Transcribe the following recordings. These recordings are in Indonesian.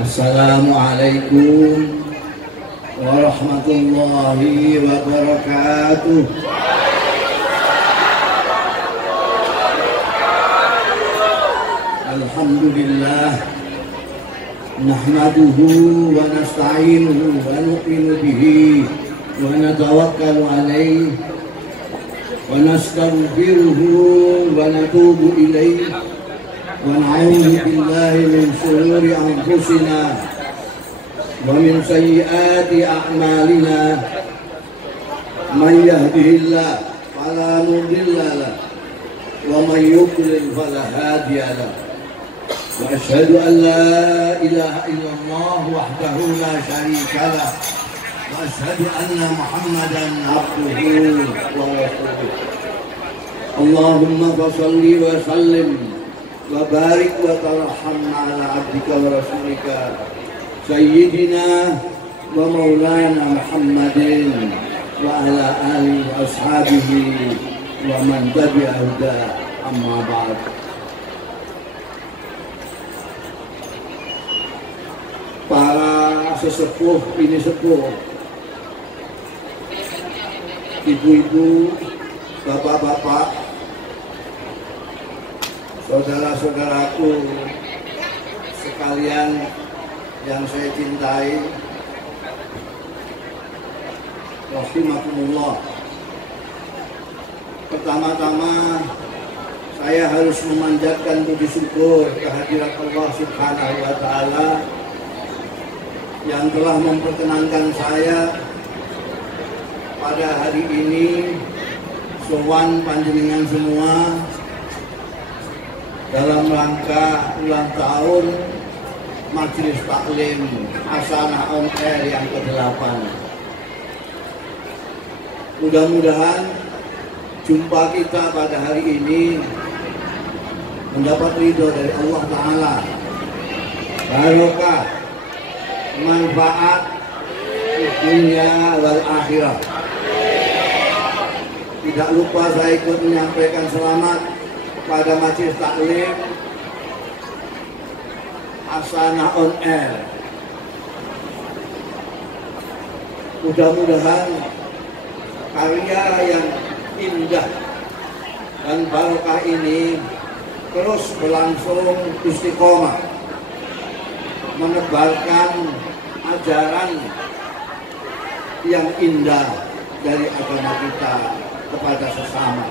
Assalamualaikum warahmatullahi wabarakatuh. Alhamdulillah, nahmaduhu wa nasta'inuhu wa nu'minu bihi wa natawakkalu alayhi wa nastaghfiruhu wa natubu ilayhi wa na'udzu billahi min shururi anfusina wa min sayyiati a'malina. Man yahdihillahu fala mudilla lahu wa man yudlil fala hadiya lahu. Wa asyhadu an la ilaha illallah wahdahu la syarika lah wa asyhadu anna Muhammadan abduhu wa rasuluh. Allahumma shalli wa sallim wa barik wa tarham ala abdika wa rasulika sayyidina wa maulana Muhammadin wa ala alihi wa ashabihi wa man tabi'a huda, amma ba'd. Para sesepuh, ini sepuh, ibu-ibu, bapak-bapak, saudara-saudaraku sekalian yang saya cintai, rahimakumullah. Pertama-tama saya harus memanjatkan puji syukur kehadirat Allah Subhanahu wa Ta'ala yang telah memperkenankan saya pada hari ini sowan panjenengan semua dalam rangka ulang tahun Majelis Taklim Hasanah On Air yang ke-8. Mudah-mudahan jumpa kita pada hari ini mendapat ridho dari Allah Ta'ala, barokah, manfaat dunia wal akhirah. Tidak lupa saya ikut menyampaikan selamat kepada Majelis Taklim Hasanah On Air. Mudah-mudahan karya yang indah dan barokah ini terus berlangsung istiqomah menebarkan ajaran yang indah dari agama kita kepada sesama.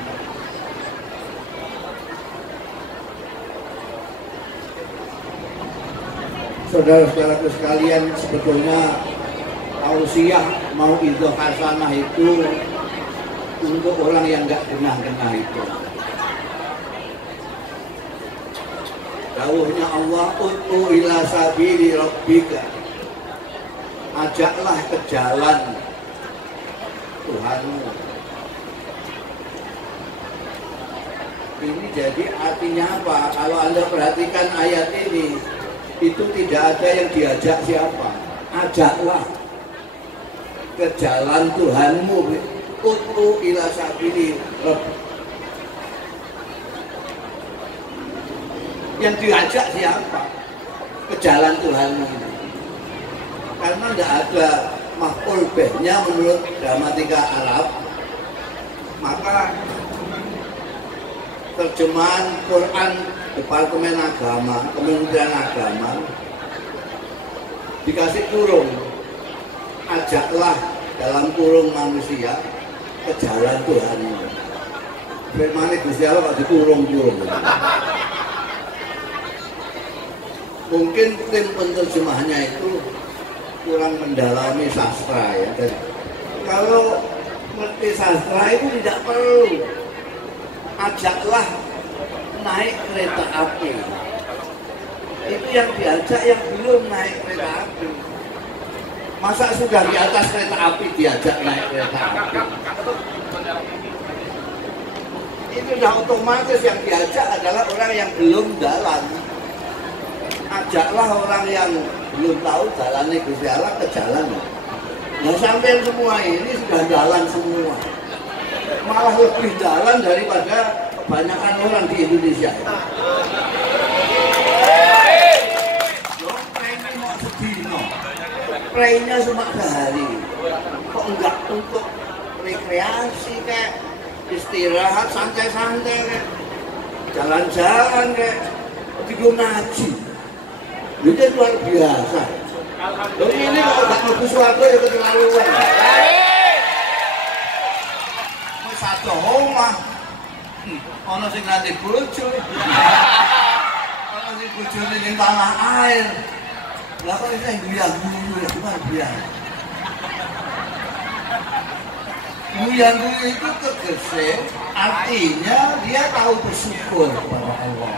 Saudara-saudaraku sekalian, sebetulnya tausiah mau idhah hasanah itu untuk orang yang nggak genah-genah itu. Dawuhnya Allah, ud'u ila sabili rabbika, ajaklah ke jalan Tuhanmu. Ini jadi artinya apa? Kalau Anda perhatikan ayat ini, itu tidak ada yang diajak siapa. Ajaklah ke jalan Tuhanmu. Ud'u ila sabili rabbika. Yang diajak siapa? Ke jalan Tuhanmu ini. Karena tidak ada maf'ul bih-nya menurut gramatika Arab, maka terjemahan Quran Departemen Agama, Kementerian Agama dikasih kurung, ajaklah dalam kurung manusia ke jalan Tuhanmu. Firman Gusti Allah kok dikurung-kurung. Mungkin tim penerjemahnya itu kurang mendalami sastra ya. Dan kalau ngerti sastra itu tidak perlu ajaklah naik kereta api. Itu yang diajak yang belum naik kereta api. Masa sudah di atas kereta api diajak naik kereta api? Itu sudah otomatis yang diajak adalah orang yang belum jalan. Ajaklah orang yang belum tahu jalannya Gusti Allah ke jalan. Nah, sampai semua ini sudah jalan semua. Malah lebih jalan daripada kebanyakan orang di Indonesia. playnya cuma sehari, kok enggak untuk rekreasi kayak istirahat santai-santai kayak jalan-jalan kayak tidur ngaji. Itu luar biasa. Jadi ini kalau nggak mau suatu ya keterlaluan. Mau satu omah, ono sing nganti bojo, ono sing bojone ning tanah air. Lah kok iso guyu-guyu ya luar biasa. Guyu-guyu itu tegese artinya dia tahu bersyukur kepada Allah.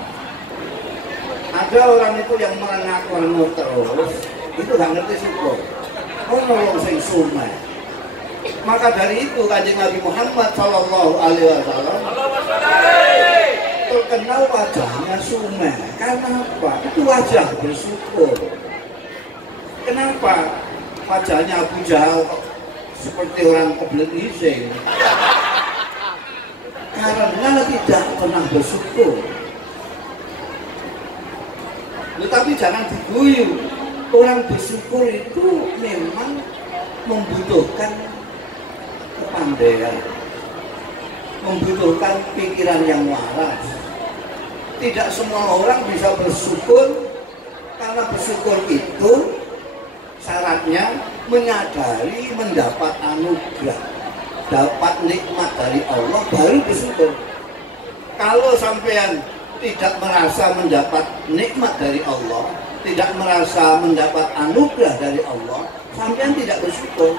Ada orang itu yang merengek-rengek terus, itu nggak ngerti syukur. Oh nolong sing sumeh. Maka dari itu Kanjeng Nabi Muhammad Shallallahu Alaihi Wasallam terkenal wajahnya sumeh. Karena apa? Itu wajah bersyukur. Kenapa wajahnya Abu Jahal seperti orang kebelet ngising? Karena tidak pernah bersyukur. Tetapi jangan diguyu. Orang bersyukur itu memang membutuhkan kepandaian, membutuhkan pikiran yang waras. Tidak semua orang bisa bersyukur, karena bersyukur itu syaratnya menyadari mendapat anugerah, dapat nikmat dari Allah baru bersyukur. Kalau sampean tidak merasa mendapat nikmat dari Allah, tidak merasa mendapat anugerah dari Allah, sampean tidak bersyukur.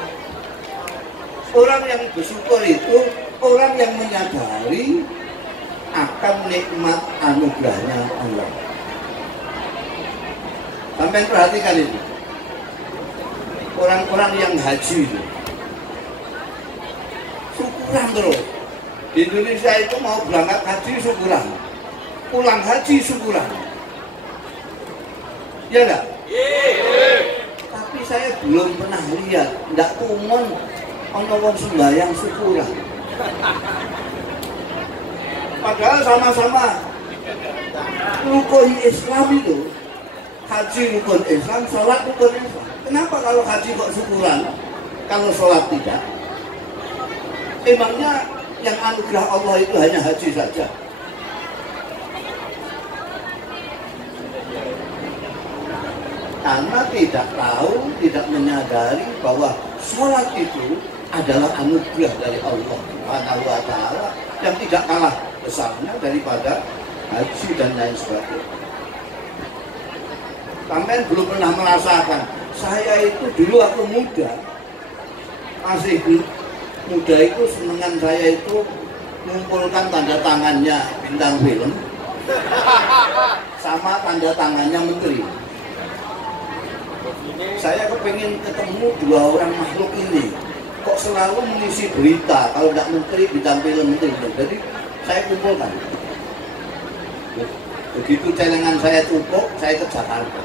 Orang yang bersyukur itu orang yang menyadari akan nikmat anugerahnya Allah. Sampean perhatikan itu. Orang-orang yang haji itu syukuran terus. Di Indonesia itu mau berangkat haji syukuran, pulang haji syukuran. Ya enggak? Tapi saya belum pernah lihat, enggak tumon ono wong sembahyang syukuran. Padahal sama-sama rukun Islam itu, haji rukun Islam, sholat rukun Islam. Kenapa kalau haji kok syukuran, kalau sholat tidak? Emangnya yang anugerah Allah itu hanya haji saja? Karena tidak tahu, tidak menyadari bahwa sholat itu adalah anugerah dari Allah Subhanahu wa Ta'ala yang tidak kalah besarnya daripada haji dan lain sebagainya. Sampai belum pernah merasakan. Saya itu dulu aku muda, masih muda itu senengan saya itu mengumpulkan tanda tangannya bintang film sama tanda tangannya menteri. Saya kepingin ketemu dua orang makhluk ini. Kok selalu mengisi berita, kalau tidak menteri bintang film menteri. Jadi saya kumpulkan. Begitu celengan saya cukup, saya ke Jakarta.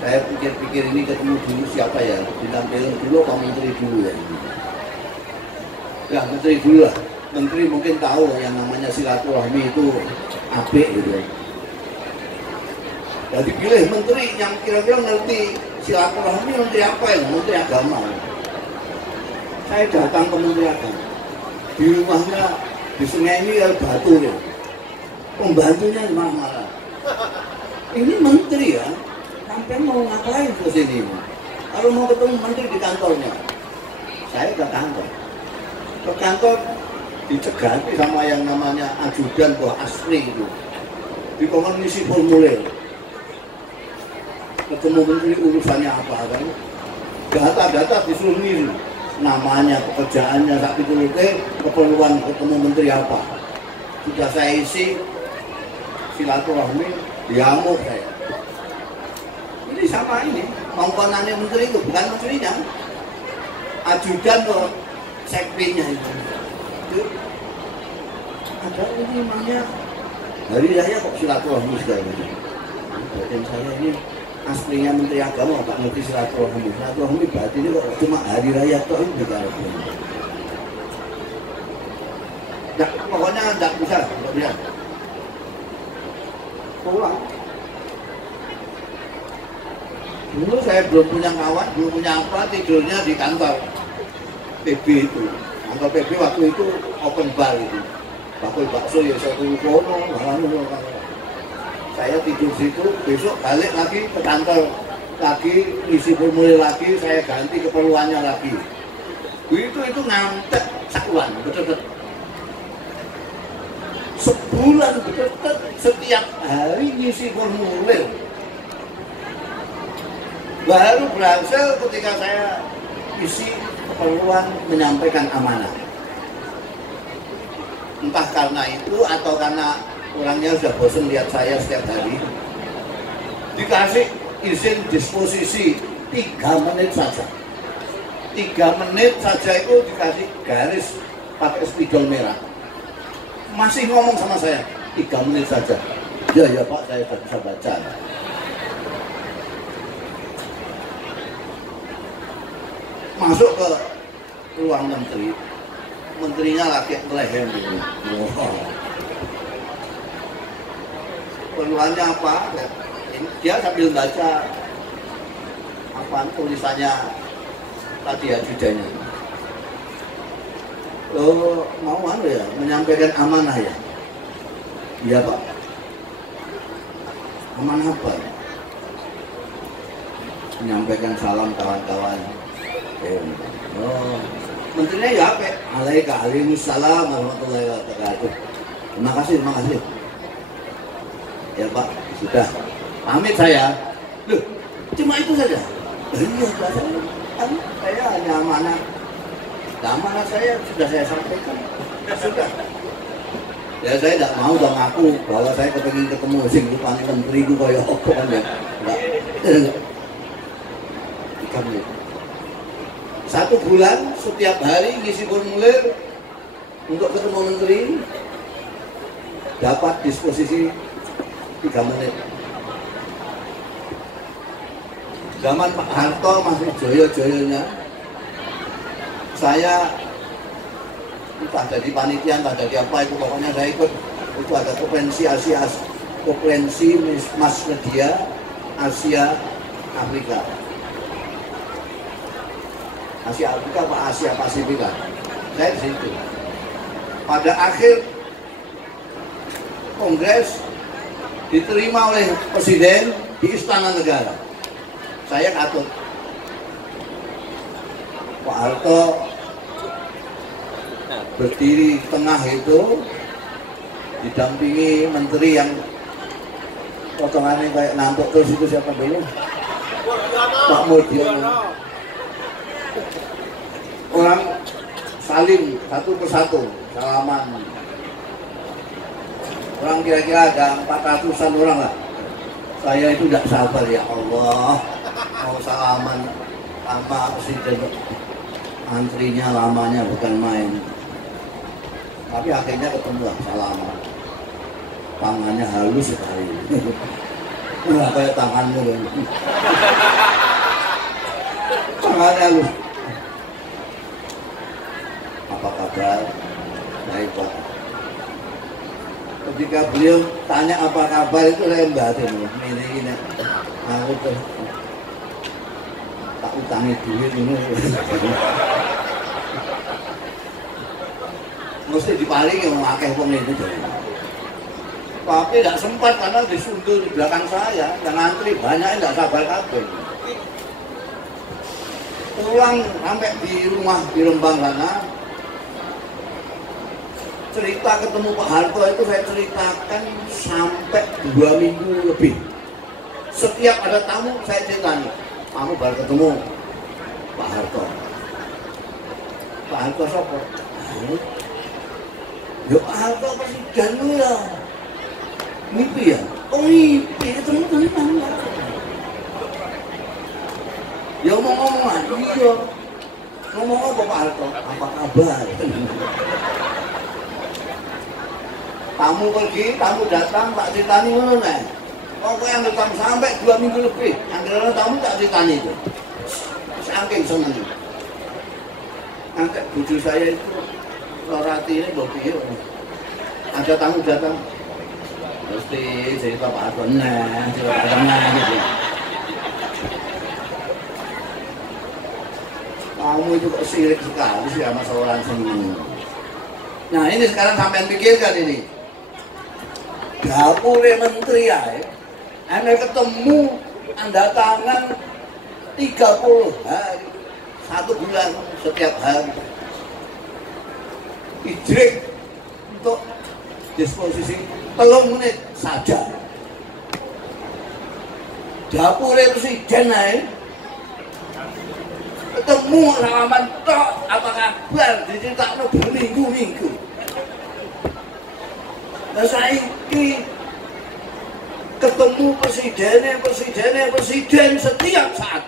Saya pikir-pikir ini ketemu dulu siapa ya, bintang film dulu atau menteri dulu ya. Ya menteri dulu lah. Menteri mungkin tahu yang namanya silaturahmi itu apik gitu. Jadi pilih menteri yang kira-kira ngerti silaturahmi. Menteri apa ya? Menteri agama. Saya datang ke menteri agama. Di rumahnya di sungai ini ada batu ya. Pembantunya marah-marah. Ini menteri ya. Sampai mau ngapain ke sini? Kalau mau ketemu menteri di kantornya, saya ke kantor. Ke kantor dicegati sama yang namanya ajudan buah asli itu. Di konon ngisi formulir. Ketemu menteri urusannya apa kan? Data-data disuruh ngisi. Namanya, pekerjaannya, tak ditulis keperluan ketemu menteri apa. Sudah saya isi silaturahmi, diamuk saya. Ini sama ini, mangkonannya menteri itu, bukan menterinya. Ajudan tuh, sekpinya itu. Ada ini namanya, dari saya kok silaturahmi segala gitu. Dan saya ini aslinya menteri agama, Pak ngerti silaturahmi. Silaturahmi berarti ini kok cuma hari raya toh ini juga. Nah, pokoknya tidak bisa, tidak bisa. Pulang. Dulu saya belum punya kawan, belum punya apa, tidurnya di kantor PB itu. Kantor PB waktu itu open bar itu. Bakul bakso ya satu kono, saya tidur situ, besok balik lagi ke kantor lagi, isi formulir lagi, saya ganti keperluannya lagi. Itu ngantek sakuan, betul-betul. Sebulan betul-betul setiap hari ngisi formulir. Baru berhasil ketika saya isi keperluan menyampaikan amanah. Entah karena itu atau karena orangnya sudah bosan lihat saya setiap hari, dikasih izin disposisi 3 menit saja. 3 menit saja itu dikasih garis pakai spidol merah. Masih ngomong sama saya, 3 menit saja. Ya Pak, saya sudah bisa baca. Masuk ke ruang menteri, menterinya lagi melehem gitu. Perluannya apa? Dia sambil baca apa tulisannya tadi ajudannya. Mau ya menyampaikan amanah ya? Iya Pak. Amanah apa? Menyampaikan salam kawan-kawan. Menterinya ya apa? Waalaikumsalam warahmatullahi wabarakatuh. Terima kasih. Ya Pak, sudah. Pamit saya. Loh, cuma itu saja. Iya Pak, saya hanya amanah. Amanah saya sudah saya sampaikan. Sudah. Ya saya tidak mau dong ngaku bahwa saya kepengin ketemu sing rupane menteri ku kaya apa kan ya. Enggak. 3 menit. 1 bulan setiap hari ngisi formulir untuk ketemu menteri, dapat disposisi 3 menit. Zaman Pak Harto masih joyo-joyonya, saya entah jadi panitia, entah jadi apa itu, pokoknya saya ikut. Itu ada konferensi Mass Media Asia Afrika. Asia Afrika apa Asia Pasifika, saya di situ. Pada akhir kongres diterima oleh presiden di Istana Negara. Saya katut. Pak Harto berdiri tengah itu didampingi menteri yang potongannya kayak nampok terus. Itu siapa dulu? Pak Mudiono. Orang saling satu persatu salaman. Orang kira-kira ada 400-an orang lah. Saya itu tidak sabar, ya Allah, mau salaman sama presiden, antrinya lamanya bukan main. Tapi akhirnya ketemu lah, salaman. Tangannya halus sekali. Nggak kayak tanganmu kan. Tangannya halus. Apa kabar? Baik Pak. Ketika beliau tanya apa kabar itu saya batin loh. Ini aku tuh tak utangi duit ini. Mesti diparingi yang memakai uang itu. Tapi tidak sempat karena disuntul di belakang saya. Yang antri banyak tidak sabar kabeh. Pulang sampai di rumah di Rembang sana, cerita ketemu Pak Harto itu saya ceritakan sampai 2 minggu lebih. Setiap ada tamu saya ceritain, kamu baru ketemu Pak Harto. Pak Harto siapa? Ya Pak Harto presiden lu ya. Mimpi ya? Oh mimpi, teman-teman. Ya ngomong-ngomongan, iya. Ngomong apa Pak Harto? Apa kabar? Tamu pergi, tamu datang, tak ceritani ngono nek. Pokoknya tamu sampai 2 minggu lebih. Anggaran tamu tak ceritani itu. Saking seneng. Angkat buju saya itu lorati ini piye. Ada tamu datang. Mesti cerita Pak Harto nah, cerita gitu. Kamu itu kok sirik sekali sih sama seorang seni. Nah ini sekarang sampean pikirkan ini. Dapur menteri ya, Anda ketemu Anda tangan 30 hari, 1 bulan setiap hari. Ijrik untuk disposisi 3 menit saja. Dapur presiden aja. Ketemu salaman tok apa kabar diceritakan berminggu-minggu. Nah saiki ketemu presiden setiap saat.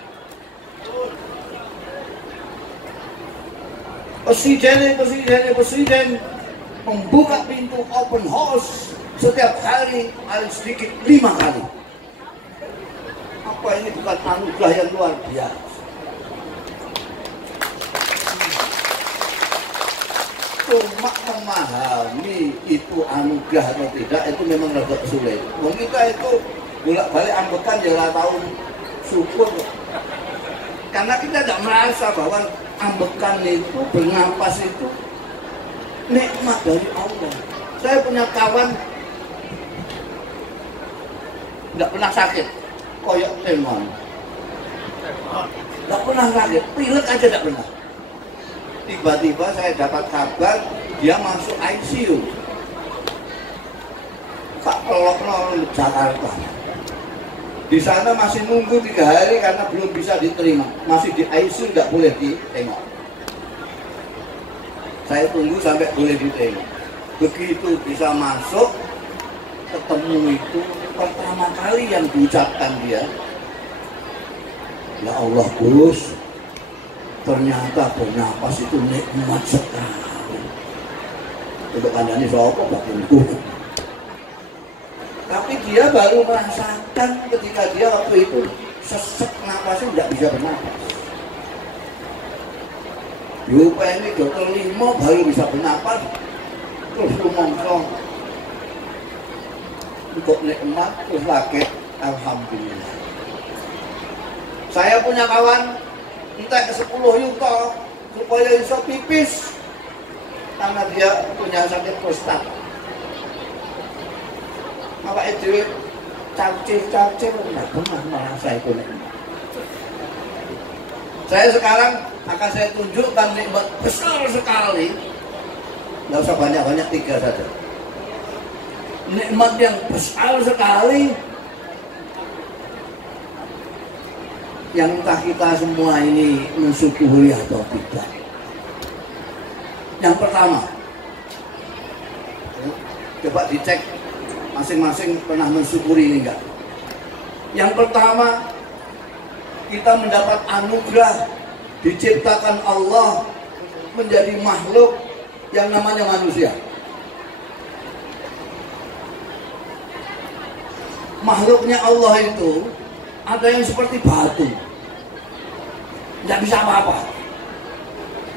Presiden membuka pintu open house setiap hari paling sedikit 5 kali. Apa ini bukan anugerah yang luar biasa? Cuma memahami itu anugerah atau tidak itu memang agak sulit. Kita itu bolak-balik ambekan ya tahun syukur. Karena kita tidak merasa bahwa ambekan itu, bernapas itu nikmat dari Allah. Saya punya kawan tidak pernah sakit, koyok temon. Tidak pernah sakit, pilek aja tidak pernah. Tiba-tiba saya dapat kabar dia masuk ICU. Pak Pelokno Jakarta. Di sana masih nunggu 3 hari karena belum bisa diterima. Masih di ICU tidak boleh ditengok. Saya tunggu sampai boleh ditengok. Begitu bisa masuk, ketemu itu pertama kali yang diucapkan dia, ya Allah Gus, ternyata bernapas itu nikmat sekali. Untuk kandani sopo batinku. Tapi dia baru merasakan ketika dia waktu itu sesek napasnya tidak bisa bernapas. Ini dokter 5 baru bisa bernapas, terus ngomong untuk nikmat terus lagi alhamdulillah. Saya punya kawan entek 10 yuto supaya bisa pipis karena dia punya sakit prostat. Maka itu cacir tidak pernah merasa itu nikmat. Saya sekarang akan saya tunjukkan nikmat besar sekali. Tidak usah banyak-banyak, 3 saja. Nikmat yang besar sekali yang entah kita semua ini mensyukuri atau tidak. Yang pertama, coba dicek masing-masing pernah mensyukuri ini enggak? Yang pertama, kita mendapat anugerah diciptakan Allah menjadi makhluk yang namanya manusia. Makhluknya Allah itu ada yang seperti batu, tidak bisa apa-apa.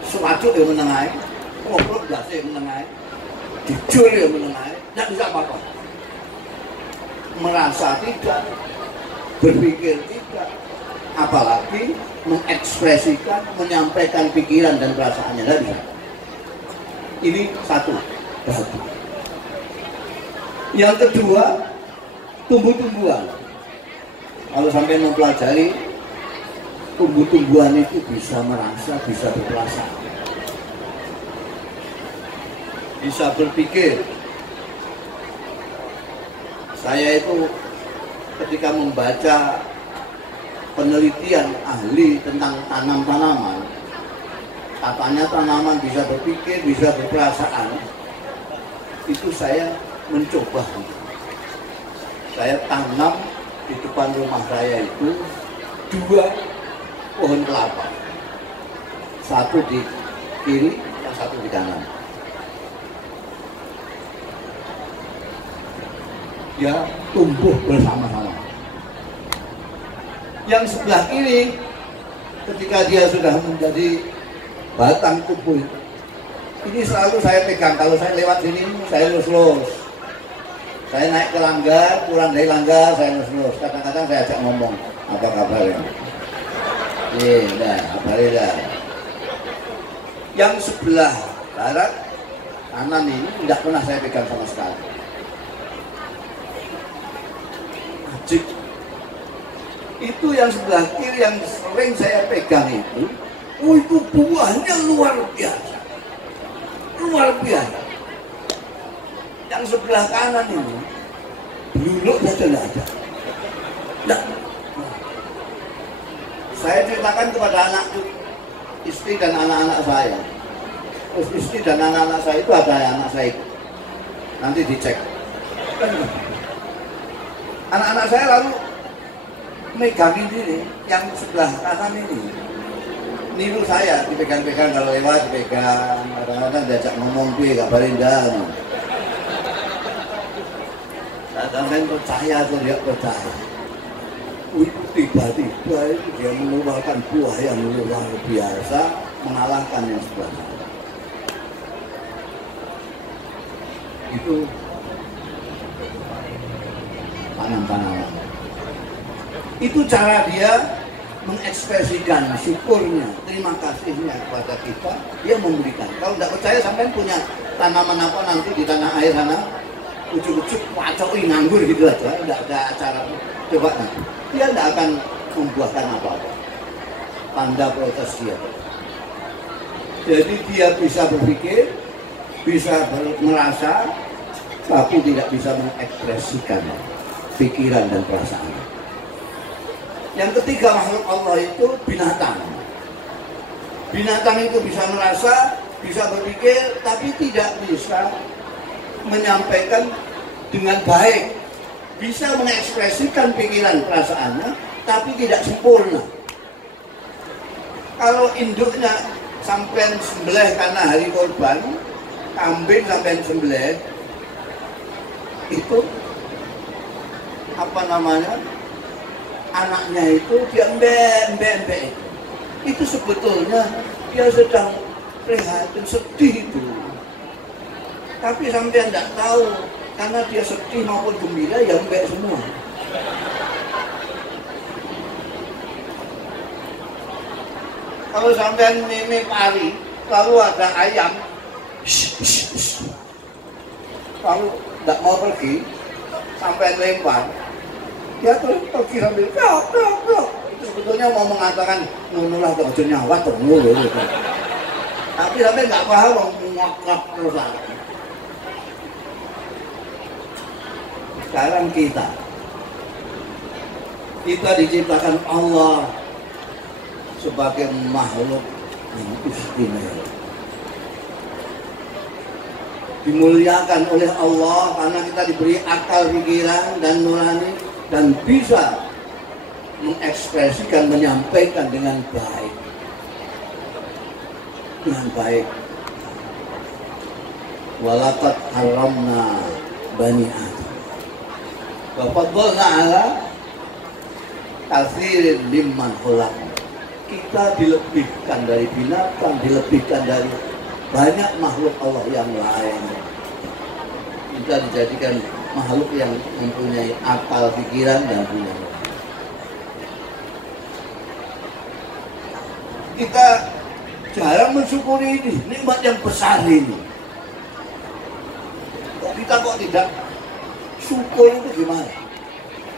Suatu yang menengai, ngobrol biasa yang menengai, jujur yang menengai, tidak bisa apa-apa. Merasa tidak, berpikir tidak, apalagi mengekspresikan, menyampaikan pikiran dan perasaannya tidak bisa. Ini satu, batu. Yang kedua, tumbuh-tumbuhan. Kalau sampai mempelajari, tumbuh-tumbuhan itu bisa merasa, bisa berperasaan, bisa berpikir. Saya itu ketika membaca penelitian ahli tentang tanam-tanaman, katanya tanaman bisa berpikir, bisa berperasaan. Itu saya mencoba. Saya tanam di depan rumah saya itu 2 pohon kelapa, 1 di kiri, yang 1 di kanan. Dia tumbuh bersama-sama. Yang sebelah kiri, ketika dia sudah menjadi batang tubuh, ini selalu saya pegang. Kalau saya lewat sini, saya lurus-lurus. Saya naik ke langgar, kurang dari langgar, saya lurus-lurus. Kadang-kadang saya ajak ngomong, apa kabar ya? Iya, dah, kabar ya. Yang sebelah barat kanan ini tidak pernah saya pegang sama sekali. Ajib. Itu yang sebelah kiri yang sering saya pegang itu, itu buahnya luar biasa. Luar biasa. Yang sebelah kanan ini beluluk saja tidak ada. Tidak. Saya ceritakan kepada anak istri dan anak-anak saya. Terus istri dan anak-anak saya itu ada anak saya. Nanti dicek. Anak-anak saya lalu megangin diri yang sebelah kanan ini. Niru saya, dipegang-pegang kalau lewat dipegang. Kadang-kadang diajak ngomong dia gak barinda. Kadang-kadang percaya atau dia percaya. Tiba-tiba dia mengeluarkan buah yang luar biasa, mengalahkan yang sebelah kanan. Itu tanam-tanaman. Itu cara dia mengekspresikan syukurnya, terima kasihnya kepada kita, dia memberikan. Kalau tidak percaya, sampai punya tanaman apa nanti di tanah air sana, ujuk-ujuk pacoi nganggur gitu aja, tidak ada cara. Coba nanti, dia tidak akan membuahkan apa-apa. Tanda protes dia. Jadi dia bisa berpikir, bisa merasa, tapi tidak bisa mengekspresikan pikiran dan perasaan. Yang ketiga makhluk Allah itu binatang. Binatang itu bisa merasa, bisa berpikir, tapi tidak bisa menyampaikan dengan baik. Bisa mengekspresikan pikiran perasaannya, tapi tidak sempurna. Kalau induknya sampai sembelih karena hari korban, kambing sampai sembelih, itu apa namanya? Anaknya itu dia embe. Itu sebetulnya dia sedang prihatin, sedih itu. Tapi sampai tidak tahu, karena dia sedih maupun gembira ya embe semua. Kalau sampai ini pari, lalu ada ayam, lalu tidak mau pergi, sampai lempar. Dia terus pergi sambil blok. Itu sebetulnya mau mengatakan nunulah ojo nyawa termulu gitu. Tapi sampai nggak paham mau ngok terus. Sekarang kita diciptakan Allah sebagai makhluk yang istimewa. Dimuliakan oleh Allah karena kita diberi akal pikiran dan nurani, dan bisa mengekspresikan, menyampaikan dengan baik. Dengan baik. Walaqad haramna bani Adam. Wa faddalna ala katsirin mimman khalaqna. Kita dilebihkan dari binatang, dilebihkan dari banyak makhluk Allah yang lain. Kita dijadikan makhluk yang mempunyai akal, pikiran, dan punya. Kita jarang mensyukuri ini, nikmat yang besar ini. Kita kok tidak syukur itu gimana?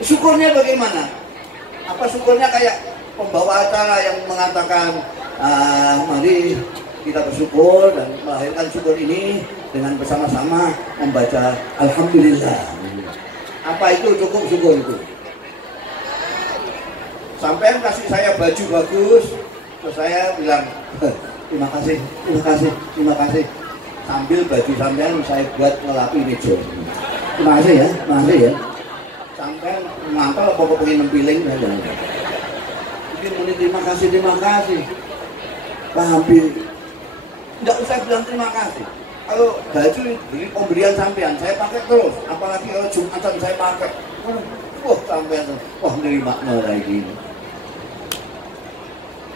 Syukurnya bagaimana? Apa syukurnya kayak pembawa acara yang mengatakan, mari kita bersyukur dan melahirkan syukur ini dengan bersama-sama membaca Alhamdulillah. Apa itu cukup syukur itu? Sampai kasih saya baju bagus, terus saya bilang terima kasih. Sambil baju sampean saya buat ngelapi meja. Terima kasih ya. Sampai mantel apa pengen nempiling saja. Mungkin muni terima kasih. Hampir tidak usah bilang terima kasih. Kalau baju beli pemberian sampean, saya pakai terus. Apalagi kalau Jumatan saya pakai. Wah sampean, nerima kayak gini.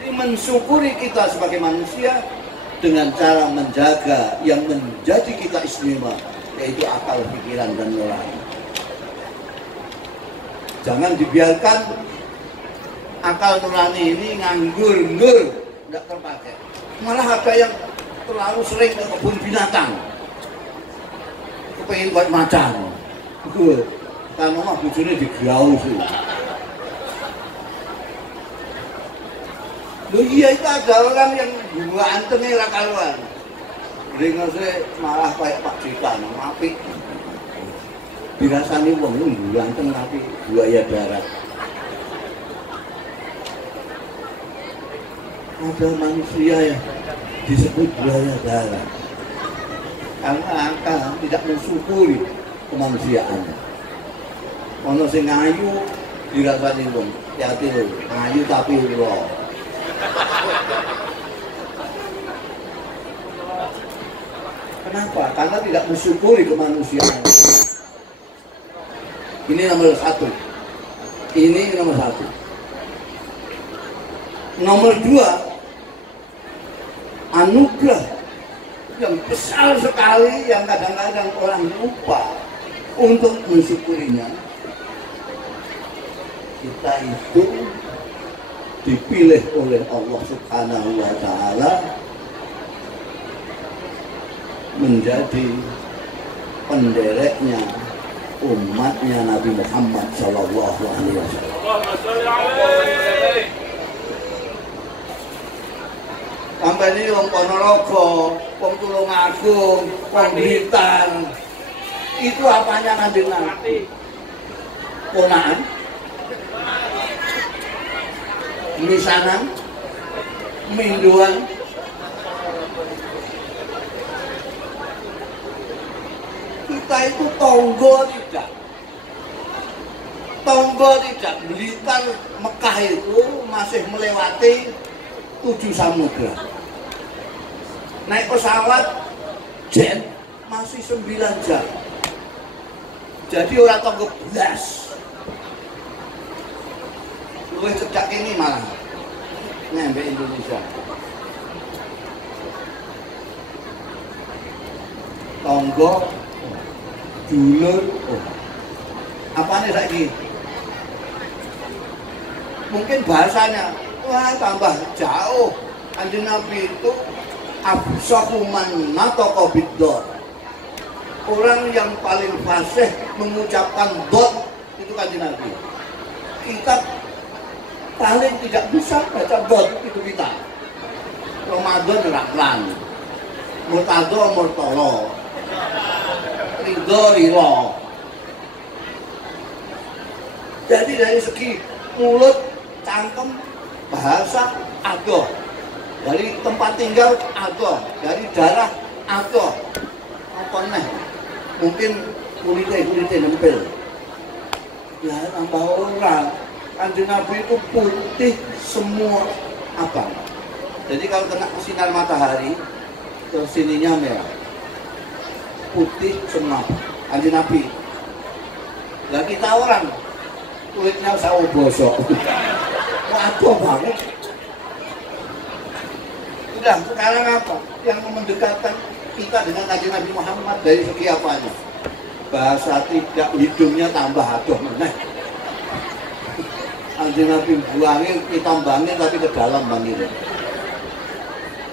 Jadi mensyukuri kita sebagai manusia dengan cara menjaga yang menjadi kita istimewa, yaitu akal, pikiran, dan nurani. Jangan dibiarkan akal nurani ini nganggur, tidak terpakai. Malah ada yang terlalu sering ke kebun binatang, kepengen buat macan. Kan mah bojone digrau sih. Loh iya, itu ada orang yang gua antengnya ra karuan. Ringose malah kayak Pak JK, apik. Dirasani wong gua anteng tapi buaya darat. Ada manusia yang disebut buaya darat karena angka tidak mensyukuri kemanusiaannya. Ono sing ayu dirasani wong, hati lho, ayu tapi ula. Kenapa? Karena tidak mensyukuri kemanusiaan. Ini nomor satu. Ini nomor satu. Nomor dua, anugerah yang besar sekali yang kadang-kadang orang lupa untuk mensyukurinya. Kita itu dipilih oleh Allah Subhanahu wa Ta'ala menjadi pendereknya umatnya Nabi Muhammad Sallallahu Alaihi Wasallam. Sampai ini wong Ponorogo, wong Tulungagung, wong Blitar, itu apanya Kanjeng Nabi? Ponaan, misanan, minduan. Kita itu tonggo tidak. Tonggo tidak. Blitar Mekah itu masih melewati 7 samudra. Naik pesawat jet masih 9 jam. Jadi orang tonggo belas. Luwih cedhak ini malah nyampe Indonesia. Tonggo dulur, apa nih lagi? Mungkin bahasanya, wah tambah jauh. Kanjeng Nabi itu absahuman natoko bidor. Orang yang paling fasih mengucapkan dot itu Kanjeng Nabi. Kita paling tidak bisa baca dot itu kita. Ramadan raklan, murtado murtolo. Ridho rilo. Jadi dari segi mulut, cangkem, bahasa adoh, dari tempat tinggal adoh, dari darah adoh. Apa nih? Mungkin kulitnya nempel. Ya tambah orang. Kanjeng Nabi itu putih semua abang. Jadi kalau kena sinar matahari, terus sininya merah. Putih semua Kanjeng Nabi. Lah kita orang kulitnya sawo bosok. Waduh banget. Udah, sekarang apa yang mendekatkan kita dengan Kanjeng Nabi Muhammad dari segi apanya? Bahasa tidak, hidungnya tambah adoh meneh. Kanjeng Nabi buangin, kita bangin tapi ke dalam bangin.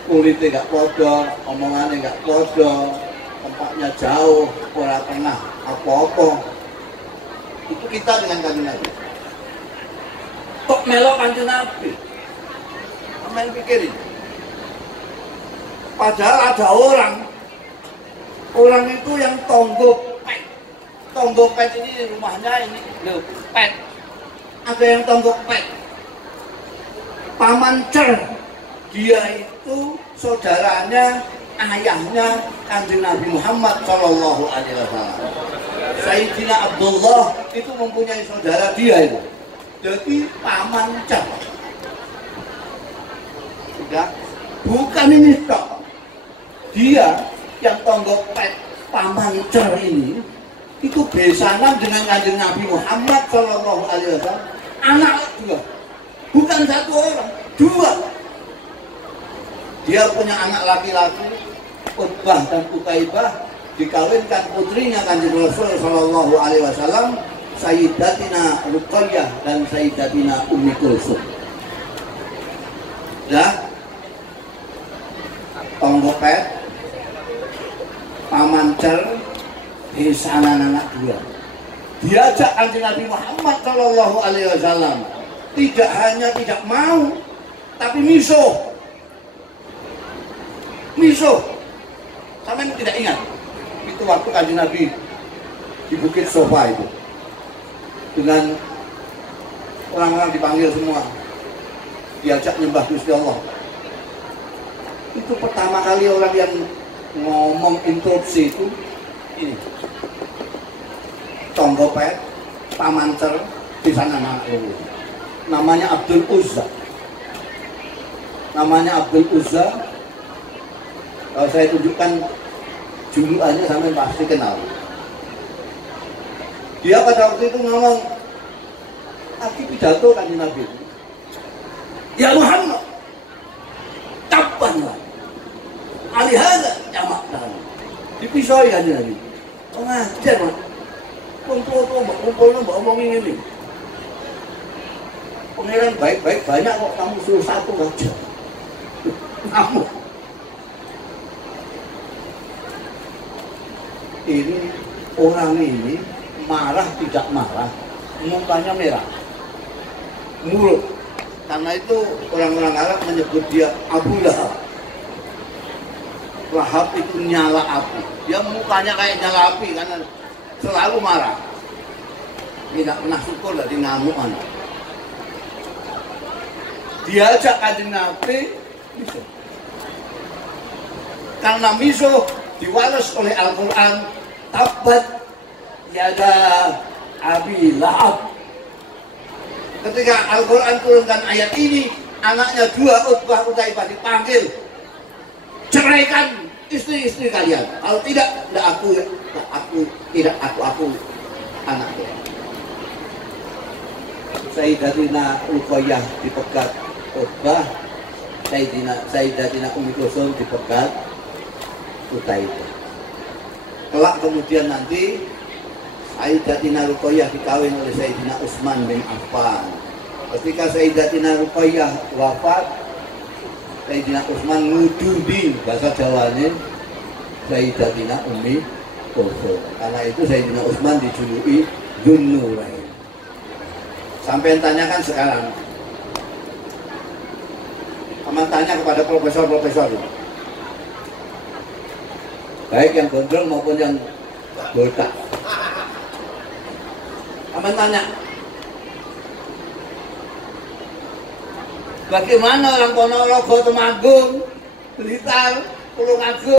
Kulitnya gak podo, omongannya gak podo, tempatnya jauh, ora pernah apa-apa. Itu kita dengan Kanjeng Nabi. Kok melok Kanjeng Nabi? Main pikirin. Padahal ada orang itu yang tonggo pet. Tonggo pet ini rumahnya ini loh, pet. Ada yang tonggo pet. Paman Cer, dia itu saudaranya, ayahnya Kanjeng Nabi Muhammad Shallallahu Alaihi Wasallam. Sayyidina Abdullah itu mempunyai saudara dia itu. Jadi paman Cer. Sudah, bukan ini tok. Dia yang tonggo pet paman Cer ini itu besanan dengan Kanjeng Nabi Muhammad Shallallahu Alaihi Wasallam. Anak dua, bukan satu orang, dua. Dia punya anak laki-laki, Utbah dan Utaibah, dikawinkan putrinya Kanjeng Rasul Shallallahu Alaihi Wasallam, Sayyidatina Ruqayyah dan Sayyidatina Ummi Kulsum. Dah, tonggo pet pamancer besanan anak dua. Diajak Kanjeng Nabi Muhammad Shallallahu Alaihi Wasallam, tidak hanya tidak mau, tapi misuh. Sampai tidak ingat itu waktu Kanjeng Nabi di Bukit Sofa itu dengan orang-orang dipanggil semua, diajak nyembah Gusti Allah. Itu pertama kali orang yang ngomong interupsi itu ini Tonggopet, pamancer di sana namanya Abdul Uzza. Kalau saya tunjukkan julukannya sampai pasti kenal. Dia pada waktu itu ngomong, lagi pidato kan Nabi. Ya Muhammad, kapan lah? Alihada jamak dan dipisoi kan Nabi. Oh ngajar mas, kumpul mbak omongin ini. Pangeran baik-baik banyak kok, kamu suruh satu aja. Kamu ini orang ini marah tidak marah, mukanya merah, mulut. Karena itu orang-orang Arab menyebut dia Abu Lahab. Lahab itu nyala api. Dia mukanya kayak nyala api karena selalu marah. Tidak pernah syukur dari ngamuk anak. Diajak Kanjeng Nabi misuh. Karena misuh diwales oleh Al-Quran, tabat yada Abi Lahab. Ketika Al-Quran turunkan ayat ini, anaknya dua Utbah Utaibah dipanggil, ceraikan istri-istri kalian. Kalau tidak aku anakku. Sayyidatina Ruqayyah dipegat Utbah, Sayyidatina Ummi Kulsum dipegat Utaibah. Kelak kemudian nanti Sayyidatina Ruqayyah dikawin oleh Sayyidina Utsman bin Affan. Ketika Sayyidatina Ruqayyah wafat, Sayyidina Utsman ngududi bahasa Jawanya Sayyidatina Ummi Kulsum. Karena itu Sayyidina Utsman dijuluki Dzun-Nurain. Sampai tanyakan sekarang, aman tanya kepada profesor-profesor, baik yang gondrong maupun yang botak. Aman tanya, bagaimana orang Ponorogo, Temanggung, Blitar, Tulungagung